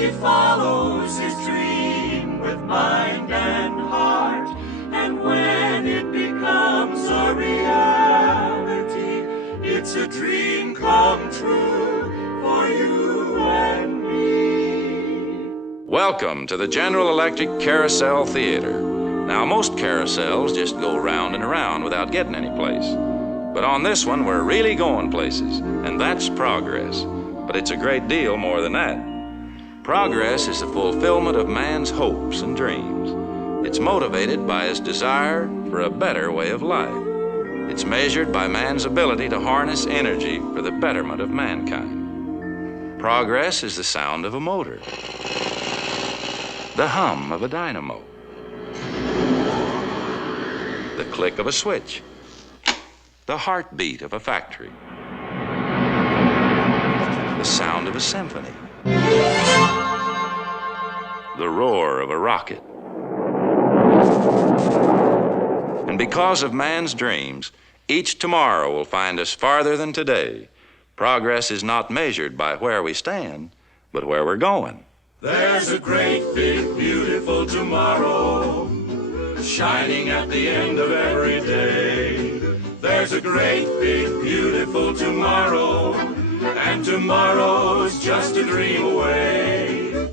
he follows his dream with mind and heart. And when it becomes a reality, it's a dream come true for you and me. Welcome to the General Electric Carousel Theater. Now, most carousels just go round and around without getting any place. But on this one, we're really going places, and that's progress. But it's a great deal more than that. Progress is the fulfillment of man's hopes and dreams. It's motivated by his desire for a better way of life. It's measured by man's ability to harness energy for the betterment of mankind. Progress is the sound of a motor, the hum of a dynamo, the click of a switch, the heartbeat of a factory, the sound of a symphony, the roar of a rocket. And because of man's dreams, each tomorrow will find us farther than today. Progress is not measured by where we stand, but where we're going. There's a great, big, beautiful tomorrow shining at the end of every day. There's a great, big, beautiful tomorrow, and tomorrow's just a dream away.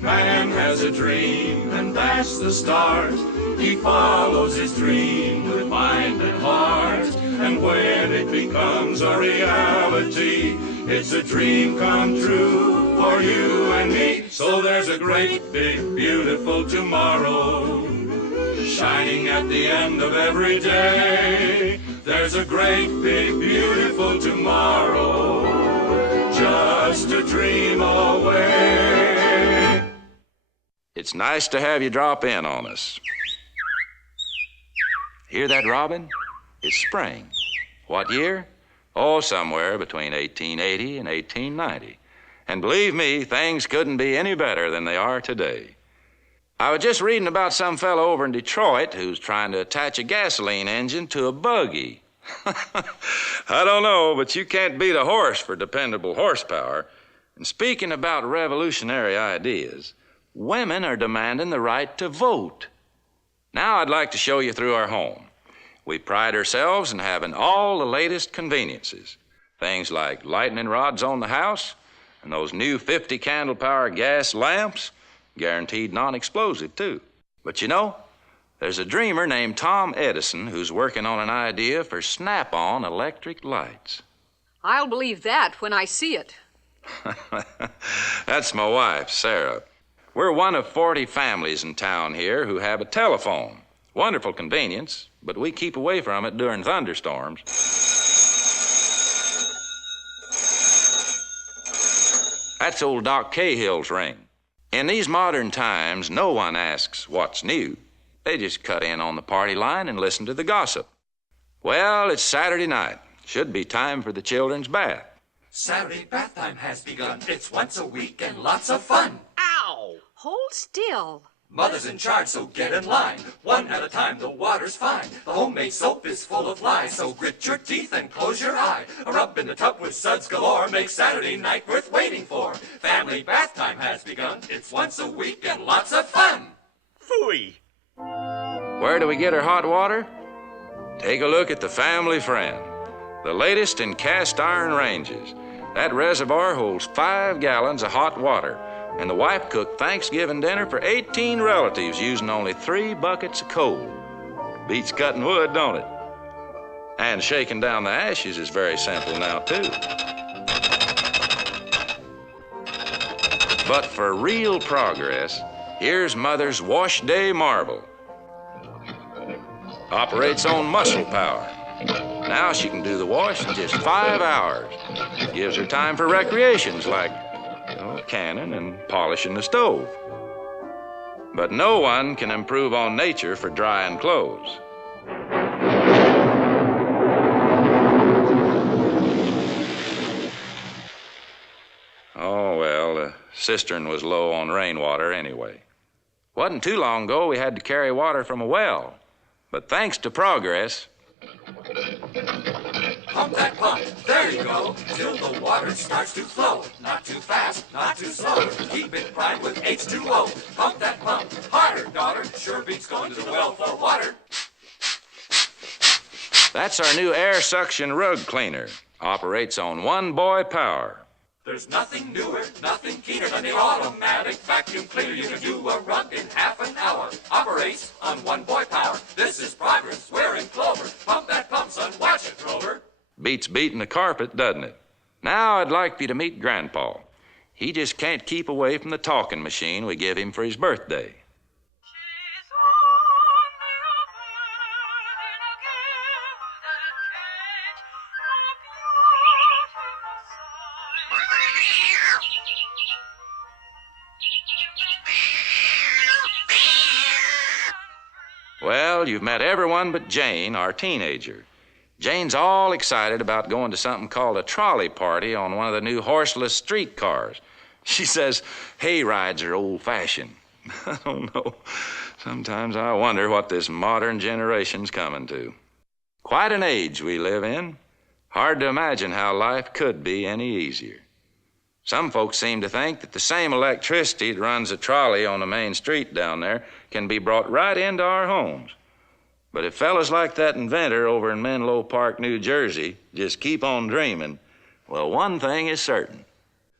Man has a dream, and that's the start. He follows his dream with mind and heart. And when it becomes a reality, it's a dream come true for you and me. So there's a great, big, beautiful tomorrow shining at the end of every day. There's a great, big, beautiful tomorrow, just a dream away. It's nice to have you drop in on us. Hear that, Robin? It's spring. What year? Oh, somewhere between 1880 and 1890. And believe me, things couldn't be any better than they are today. I was just reading about some fellow over in Detroit who's trying to attach a gasoline engine to a buggy. I don't know, but you can't beat a horse for dependable horsepower. And speaking about revolutionary ideas, women are demanding the right to vote. Now I'd like to show you through our home. We pride ourselves in having all the latest conveniences. Things like lightning rods on the house and those new 50 candle power gas lamps, guaranteed non-explosive too. But you know, there's a dreamer named Tom Edison who's working on an idea for snap-on electric lights. I'll believe that when I see it. That's my wife, Sarah. We're one of 40 families in town here who have a telephone. Wonderful convenience, but we keep away from it during thunderstorms. That's old Doc Cahill's ring. In these modern times, no one asks what's new. They just cut in on the party line and listen to the gossip. Well, it's Saturday night. Should be time for the children's bath. Saturday bath time has begun. It's once a week and lots of fun. Ow! Hold still. Mother's in charge, so get in line. One at a time, the water's fine. The homemade soap is full of lies, so grit your teeth and close your eye. A rub in the tub with suds galore makes Saturday night worth waiting for. Family bath time has begun. It's once a week and lots of fun. Phooey! Where do we get our hot water? Take a look at the Family Friend, the latest in cast iron ranges. That reservoir holds 5 gallons of hot water, and the wife cooked Thanksgiving dinner for 18 relatives using only 3 buckets of coal. Beats cutting wood, don't it? And shaking down the ashes is very simple now, too. But for real progress, here's Mother's Wash Day Marvel. Operates on muscle power. Now she can do the wash in just 5 hours. Gives her time for recreations like canning and polishing the stove. But no one can improve on nature for drying clothes. Oh, well, the cistern was low on rainwater anyway. Wasn't too long ago we had to carry water from a well. But thanks to progress... Pump that pump. There you go. go till the water starts to flow. Not too fast, not too slow. Keep it primed with H2O. Pump that pump harder, daughter. Sure beats going to the well for water. That's our new air suction rug cleaner. Operates on one-boy power. There's nothing newer, nothing keener than the automatic vacuum cleaner. You can do a rug in half an hour. Operates on one-boy power. This is progress. We're in clover. Pump that pump, son. Watch it, Rover. Beats beating the carpet, doesn't it? Now I'd like you to meet Grandpa. He just can't keep away from the talking machine we give him for his birthday. Well, you've met everyone but Jane, our teenager. Jane's all excited about going to something called a trolley party on one of the new horseless streetcars. She says hay rides are old-fashioned. I don't know. Sometimes I wonder what this modern generation's coming to. Quite an age we live in. Hard to imagine how life could be any easier. Some folks seem to think that the same electricity that runs a trolley on the main street down there can be brought right into our homes. But if fellas like that inventor over in Menlo Park, New Jersey, just keep on dreaming, well, one thing is certain.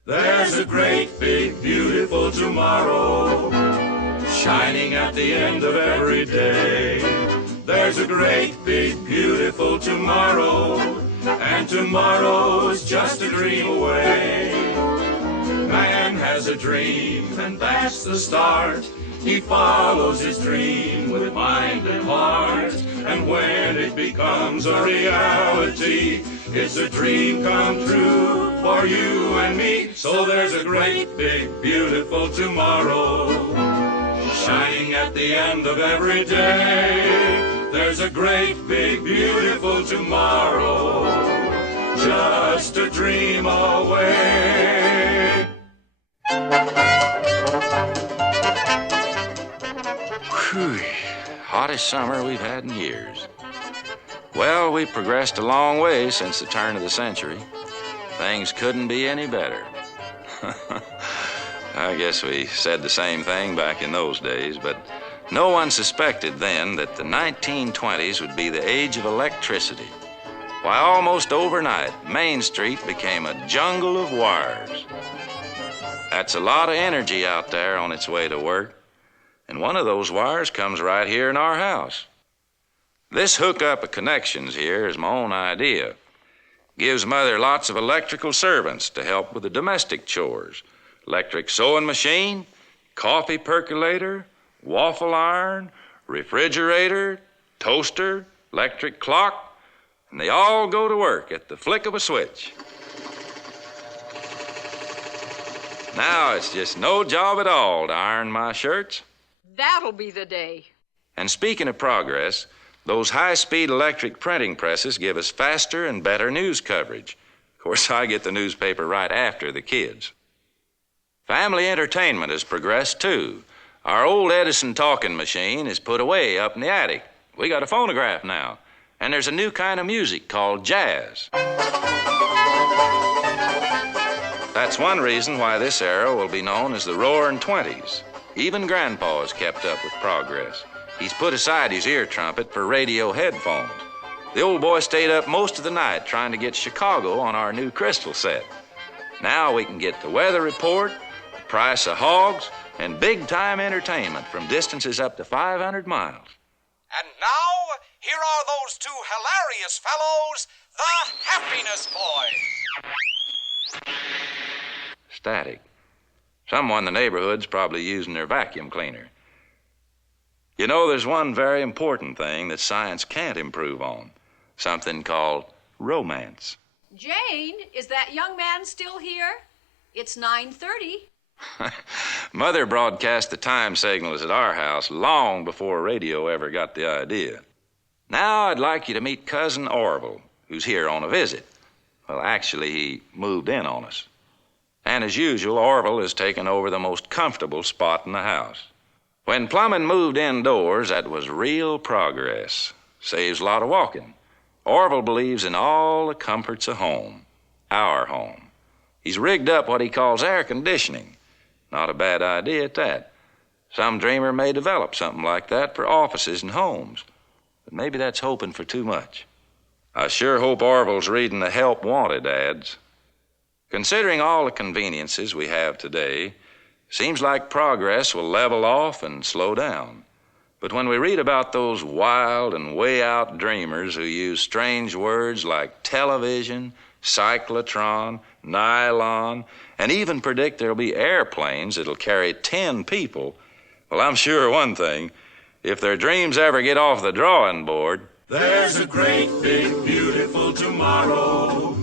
There's a great, big, beautiful tomorrow shining at the end of every day. There's a great, big, beautiful tomorrow, and tomorrow's just a dream away. Man has a dream, and that's the start. He follows his dream with mind and heart, and when it becomes a reality, it's a dream come true for you and me. So there's a great, big, beautiful tomorrow shining at the end of every day. There's a great, big, beautiful tomorrow, just a dream away. Whew, hottest summer we've had in years. Well, we've progressed a long way since the turn of the century. Things couldn't be any better. I guess we said the same thing back in those days, but no one suspected then that the 1920s would be the age of electricity. Why, almost overnight, Main Street became a jungle of wires. That's a lot of energy out there on its way to work. And one of those wires comes right here in our house. This hookup of connections here is my own idea. Gives Mother lots of electrical servants to help with the domestic chores. Electric sewing machine, coffee percolator, waffle iron, refrigerator, toaster, electric clock, and they all go to work at the flick of a switch. Now it's just no job at all to iron my shirts. That'll be the day. And speaking of progress, those high-speed electric printing presses give us faster and better news coverage. Of course, I get the newspaper right after the kids. Family entertainment has progressed, too. Our old Edison talking machine is put away up in the attic. We got a phonograph now, and there's a new kind of music called jazz. That's one reason why this era will be known as the Roaring Twenties. Even Grandpa has kept up with progress. He's put aside his ear trumpet for radio headphones. The old boy stayed up most of the night trying to get Chicago on our new crystal set. Now we can get the weather report, the price of hogs, and big-time entertainment from distances up to 500 miles. And now, here are those two hilarious fellows, the Happiness Boys. Static. Someone in the neighborhood's probably using their vacuum cleaner. You know, there's one very important thing that science can't improve on. Something called romance. Jane, is that young man still here? It's 9:30. Mother broadcast the time signals at our house long before radio ever got the idea. Now I'd like you to meet Cousin Orville, who's here on a visit. Well, actually, he moved in on us. And as usual, Orville has taken over the most comfortable spot in the house. When plumbing moved indoors, that was real progress. Saves a lot of walking. Orville believes in all the comforts of home. our home. He's rigged up what he calls air conditioning. Not a bad idea at that. Some dreamer may develop something like that for offices and homes, but maybe that's hoping for too much. I sure hope Orville's reading the help wanted ads. Considering all the conveniences we have today, seems like progress will level off and slow down. But when we read about those wild and way out dreamers who use strange words like television, cyclotron, nylon, and even predict there'll be airplanes that'll carry 10 people, well, I'm sure one thing, if their dreams ever get off the drawing board, there's a great big beautiful tomorrow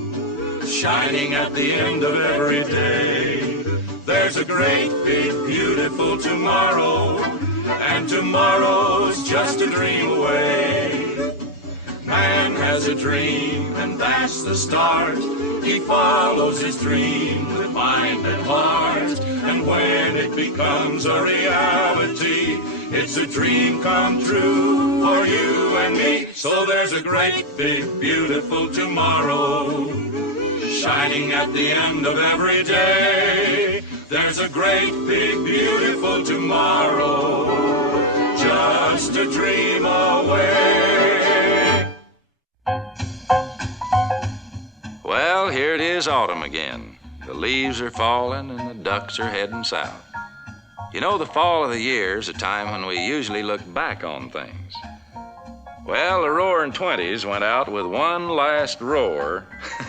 shining at the end of every day. There's a great big beautiful tomorrow, and tomorrow's just a dream away. Man has a dream, and that's the start. He follows his dream with mind and heart, and when it becomes a reality, it's a dream come true for you and me. So there's a great big beautiful tomorrow shining at the end of every day. There's a great big beautiful tomorrow, just a dream away. well, here it is autumn again. The leaves are falling and the ducks are heading south. You know, the fall of the year is a time when we usually look back on things. Well, the roaring 20s went out with one last roar,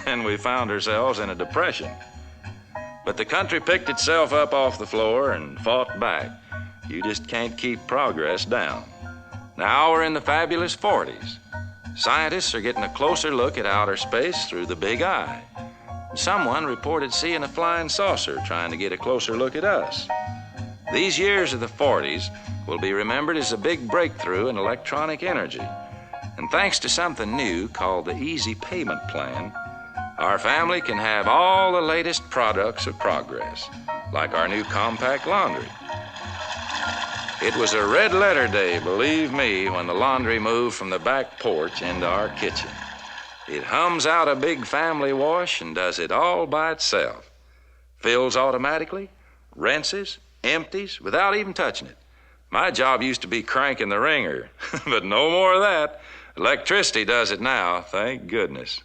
and we found ourselves in a depression. But the country picked itself up off the floor and fought back. You just can't keep progress down. Now we're in the fabulous 40s. Scientists are getting a closer look at outer space through the big eye. Someone reported seeing a flying saucer trying to get a closer look at us. These years of the 40s will be remembered as a big breakthrough in electronic energy. And thanks to something new called the Easy Payment Plan, our family can have all the latest products of progress, like our new compact laundry. It was a red letter day, believe me, when the laundry moved from the back porch into our kitchen. It hums out a big family wash and does it all by itself. Fills automatically, rinses, empties without even touching it. My job used to be cranking the wringer, but no more of that. Electricity does it now, thank goodness.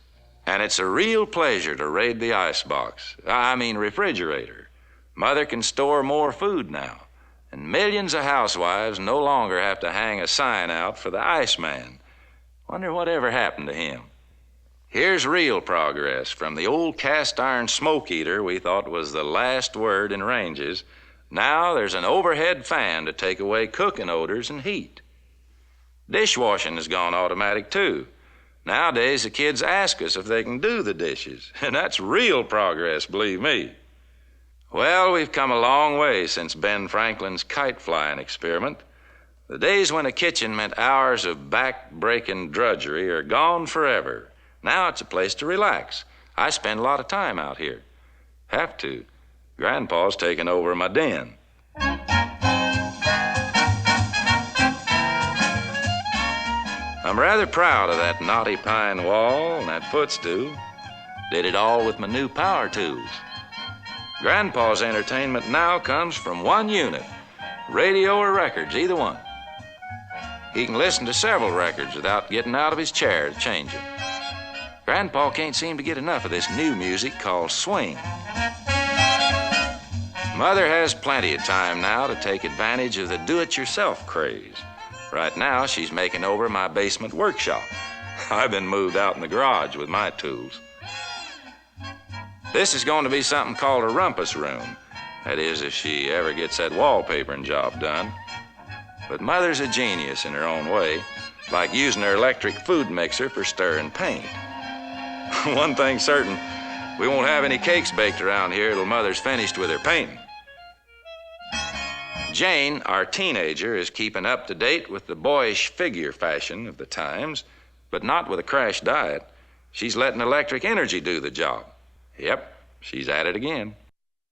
And it's a real pleasure to raid the refrigerator. Mother can store more food now, and millions of housewives no longer have to hang a sign out for the Iceman. Wonder what ever happened to him. Here's real progress from the old cast iron smoke eater we thought was the last word in ranges. Now there's an overhead fan to take away cooking odors and heat. Dishwashing has gone automatic too. Nowadays the kids ask us if they can do the dishes, and that's real progress, believe me. Well, we've come a long way since Ben Franklin's kite flying experiment. The days when a kitchen meant hours of back-breaking drudgery are gone forever. Now it's a place to relax. I spend a lot of time out here. Have to. Grandpa's taken over my den. I'm rather proud of that knotty pine wall and that footstool. Did it all with my new power tools. Grandpa's entertainment now comes from one unit, radio or records, either one. He can listen to several records without getting out of his chair to change them. Grandpa can't seem to get enough of this new music called swing. Mother has plenty of time now to take advantage of the do-it-yourself craze. Right now, she's making over my basement workshop. I've been moved out in the garage with my tools. This is going to be something called a rumpus room. That is, if she ever gets that wallpapering job done. But Mother's a genius in her own way, like using her electric food mixer for stirring paint. One thing's certain, we won't have any cakes baked around here till Mother's finished with her painting. Jane, our teenager, is keeping up to date with the boyish figure fashion of the times, but not with a crash diet. She's letting electric energy do the job. Yep, she's at it again.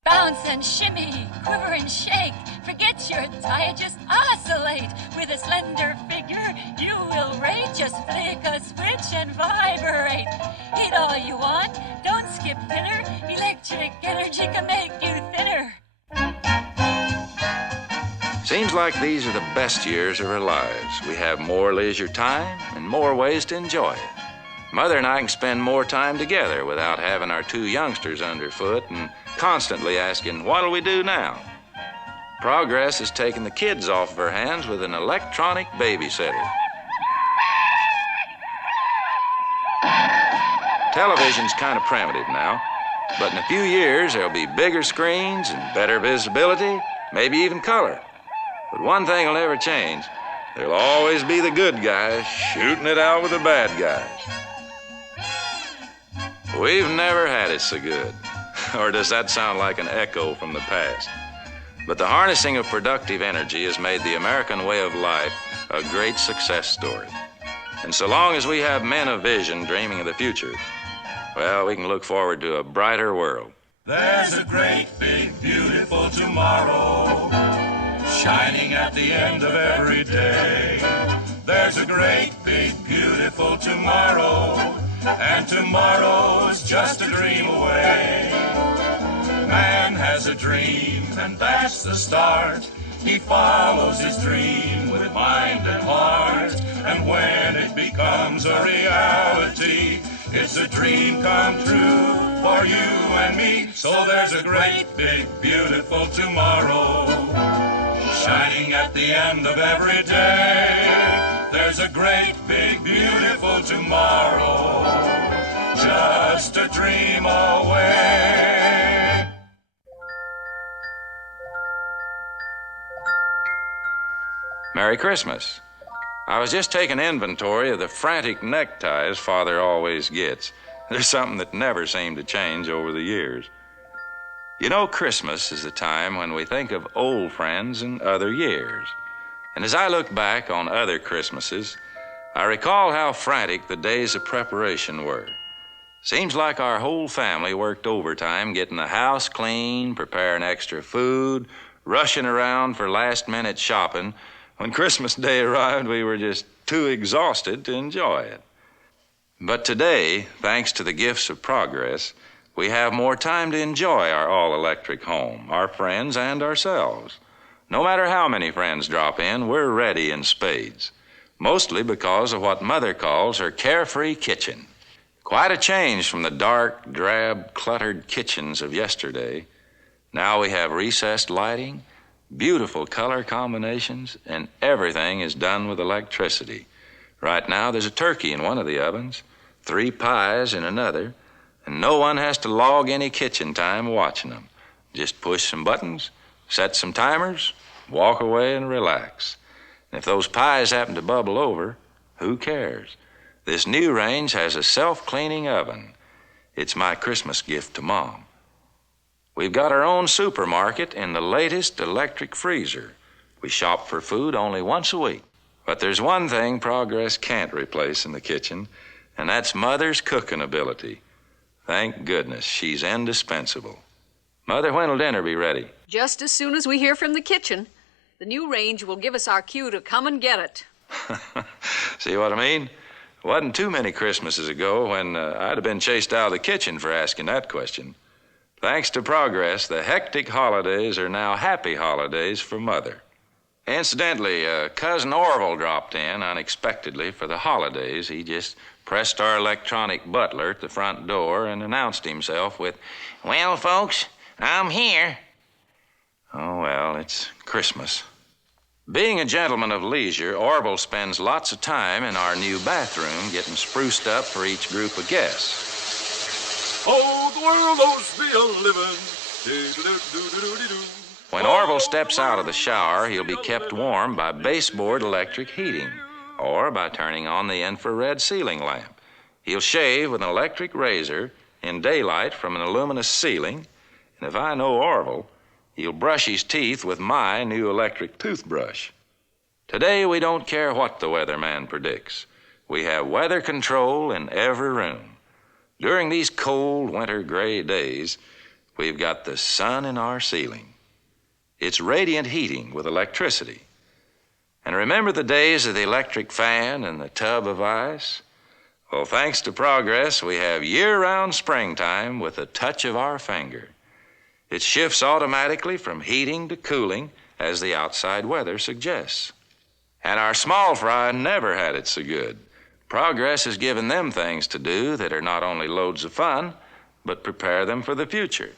Bounce and shimmy, quiver and shake. Forget your diet, just oscillate. With a slender figure, you will rate. Just flick a switch and vibrate. Eat all you want, don't skip dinner. she can make you thinner. Seems like these are the best years of our lives. We have more leisure time and more ways to enjoy it. Mother and I can spend more time together without having our two youngsters underfoot and constantly asking, what'll we do now? Progress has taken the kids off of our hands with an electronic babysitter. Television's kind of primitive now, but in a few years there'll be bigger screens and better visibility, maybe even color. But one thing will never change. There'll always be the good guys shooting it out with the bad guys. We've never had it so good. Or does that sound like an echo from the past? But the harnessing of productive energy has made the American way of life a great success story. And so long as we have men of vision dreaming of the future, well, we can look forward to a brighter world. There's a great, big, beautiful tomorrow shining at the end of every day. There's a great, big, beautiful tomorrow, and tomorrow's just a dream away. Man has a dream, and that's the start. He follows his dream with mind and heart, and when it becomes a reality, it's a dream come true for you and me. So there's a great, big, beautiful tomorrow shining at the end of every day. There's a great, big, beautiful tomorrow, just a dream away. Merry Christmas. I was just taking inventory of the frantic neckties Father always gets. There's something that never seemed to change over the years. You know, Christmas is the time when we think of old friends and other years. And as I look back on other Christmases, I recall how frantic the days of preparation were. Seems like our whole family worked overtime getting the house clean, preparing extra food, rushing around for last-minute shopping. When Christmas Day arrived, we were just too exhausted to enjoy it. But today, thanks to the gifts of progress, we have more time to enjoy our all-electric home, our friends, and ourselves. No matter how many friends drop in, we're ready in spades, mostly because of what Mother calls her carefree kitchen. Quite a change from the dark, drab, cluttered kitchens of yesterday. Now we have recessed lighting, beautiful color combinations, and everything is done with electricity. Right now, there's a turkey in one of the ovens, 3 pies in another, and no one has to log any kitchen time watching them. Just push some buttons, set some timers, walk away and relax. And if those pies happen to bubble over, who cares? This new range has a self-cleaning oven. It's my Christmas gift to Mom. We've got our own supermarket and the latest electric freezer. We shop for food only once a week. But there's one thing progress can't replace in the kitchen, and that's Mother's cooking ability. Thank goodness, she's indispensable. Mother, when'll dinner be ready? Just as soon as we hear from the kitchen. The new range will give us our cue to come and get it. See what I mean? It wasn't too many Christmases ago when I'd have been chased out of the kitchen for asking that question. Thanks to progress, the hectic holidays are now happy holidays for Mother. Incidentally, Cousin Orville dropped in unexpectedly for the holidays. He just pressed our electronic butler at the front door and announced himself with, "Well, folks, I'm here." Oh, well, it's Christmas. Being a gentleman of leisure, Orville spends lots of time in our new bathroom getting spruced up for each group of guests. Oh, the world owes me a living. When Orville steps out of the shower, he'll be kept warm by baseboard electric heating or by turning on the infrared ceiling lamp. He'll shave with an electric razor in daylight from an aluminous ceiling, and if I know Orville, he'll brush his teeth with my new electric toothbrush. Today, we don't care what the weatherman predicts. We have weather control in every room. During these cold winter gray days, we've got the sun in our ceiling. It's radiant heating with electricity. And remember the days of the electric fan and the tub of ice? Well, thanks to progress, we have year-round springtime with the touch of our finger. It shifts automatically from heating to cooling as the outside weather suggests. And our small fry never had it so good. Progress has given them things to do that are not only loads of fun, but prepare them for the future.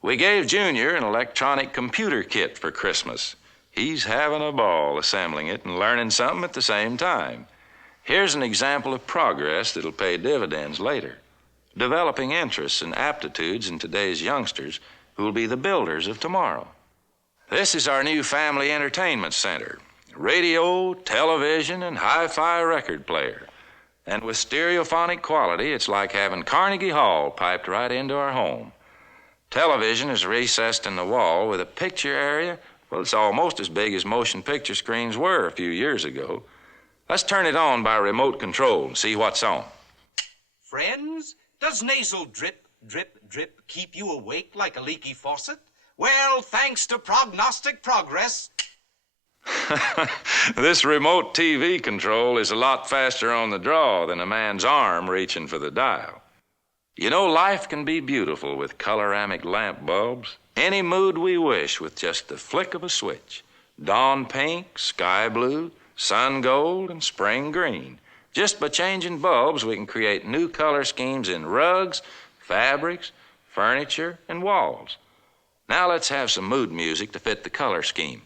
We gave Junior an electronic computer kit for Christmas. He's having a ball assembling it and learning something at the same time. Here's an example of progress that'll pay dividends later. Developing interests and aptitudes in today's youngsters who will be the builders of tomorrow. This is our new family entertainment center. Radio, television, and hi-fi record player. And with stereophonic quality, it's like having Carnegie Hall piped right into our home. Television is recessed in the wall with a picture area. Well, it's almost as big as motion picture screens were a few years ago. Let's turn it on by remote control and see what's on. Friends, does nasal drip, drip, drip keep you awake like a leaky faucet? Well, thanks to prognostic progress. This remote TV control is a lot faster on the draw than a man's arm reaching for the dial. You know, life can be beautiful with coloramic lamp bulbs. Any mood we wish with just the flick of a switch. Dawn pink, sky blue, sun gold, and spring green. Just by changing bulbs, we can create new color schemes in rugs, fabrics, furniture, and walls. Now let's have some mood music to fit the color scheme.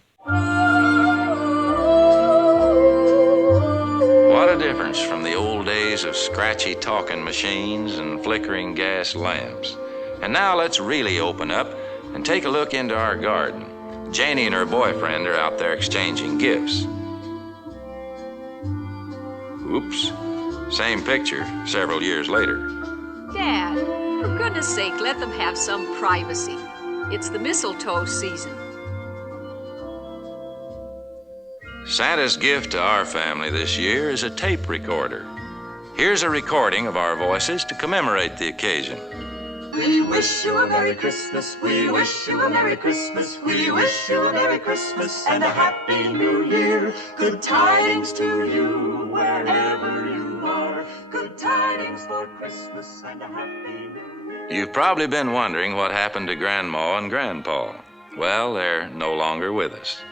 What a difference from the old days of scratchy talking machines and flickering gas lamps. And now let's really open up and take a look into our garden. Janie and her boyfriend are out there exchanging gifts. Oops, same picture several years later. Dad, for goodness sake, let them have some privacy. It's the mistletoe season. Santa's gift to our family this year is a tape recorder. Here's a recording of our voices to commemorate the occasion. We wish you a Merry Christmas. We wish you a Merry Christmas. We wish you a Merry Christmas and a Happy New Year. Good tidings to you wherever you are. Good tidings for Christmas and a Happy New Year. You've probably been wondering what happened to Grandma and Grandpa. Well, they're no longer with us.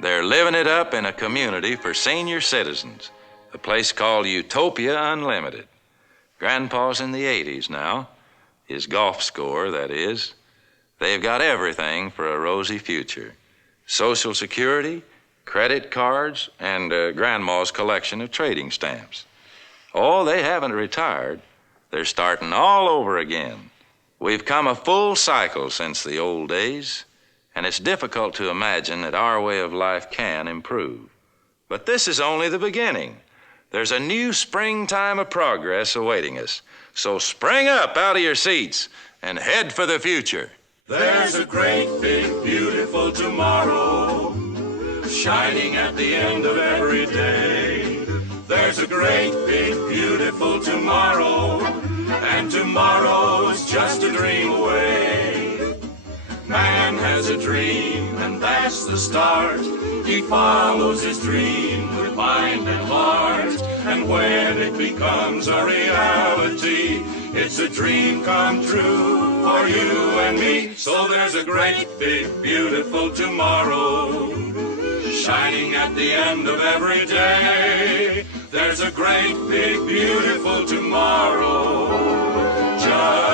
They're living it up in a community for senior citizens, a place called Utopia Unlimited. Grandpa's in the 80s now. His golf score, that is. They've got everything for a rosy future. Social Security, credit cards, and Grandma's collection of trading stamps. Oh, they haven't retired. They're starting all over again. We've come a full cycle since the old days, and it's difficult to imagine that our way of life can improve. But this is only the beginning. There's a new springtime of progress awaiting us. So spring up out of your seats and head for the future. There's a great big beautiful tomorrow shining at the end of every day. There's a great big beautiful tomorrow, and tomorrow's just a dream away. Man has a dream, and that's the start. He follows his dream with mind and heart, and when it becomes a reality, it's a dream come true for you and me. So there's a great big beautiful tomorrow shining at the end of every day. There's a great big beautiful tomorrow just